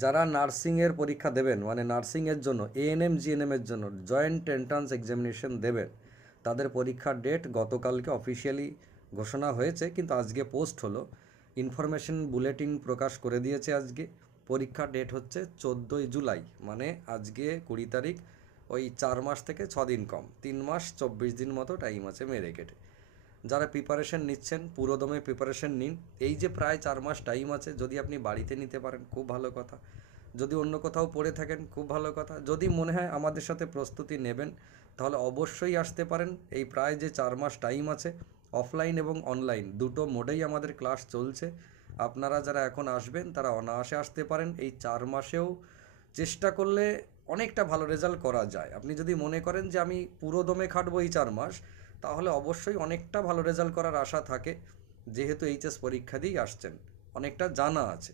যারা নার্সিংয়ের পরীক্ষা দেবেন, মানে নার্সিংয়ের জন্য এএনএম জিএনএমের জন্য জয়েন্ট এন্ট্রান্স এক্সামিনেশন দেবেন, তাদের পরীক্ষার ডেট গতকালকে অফিসিয়ালি ঘোষণা হয়েছে, কিন্তু আজকে পোস্ট হলো। ইনফরমেশন বুলেটিন প্রকাশ করে দিয়েছে আজকে। পরীক্ষার ডেট হচ্ছে 14ই জুলাই, মানে আজকে 20 তারিখ। ওই 4 মাস থেকে 6 দিন কম, 3 মাস 24 দিন মতো টাইম আছে মেরে কেটে। যারা প্রিপারেশন নিচ্ছেন পুরোদমে প্রিপারেশন নিন। এই যে প্রায় 4 মাস টাইম আছে, যদি আপনি বাড়িতে নিতে পারেন খুব ভালো কথা, যদি অন্য কোথাও পড়ে থাকেন খুব ভালো কথা, যদি মনে হয় আমাদের সাথে প্রস্তুতি নেবেন তাহলে অবশ্যই আসতে পারেন। এই প্রায় যে 4 মাস টাইম আছে, অফলাইন এবং অনলাইন দুটো মোডেই আমাদের ক্লাস চলছে। আপনারা যারা এখন আসবেন তারা অনায়াসে আসতে পারেন। এই 4 মাসেও চেষ্টা করলে অনেকটা ভালো রেজাল্ট করা যায়। আপনি যদি মনে করেন যে আমি পুরো দমে খাটবো এই 4 মাস, তাহলে অবশ্যই অনেকটা ভালো রেজাল্ট করার আশা থাকে। যেহেতু এইচএস পরীক্ষা দিয়েই আসছেন, অনেকটা জানা আছে।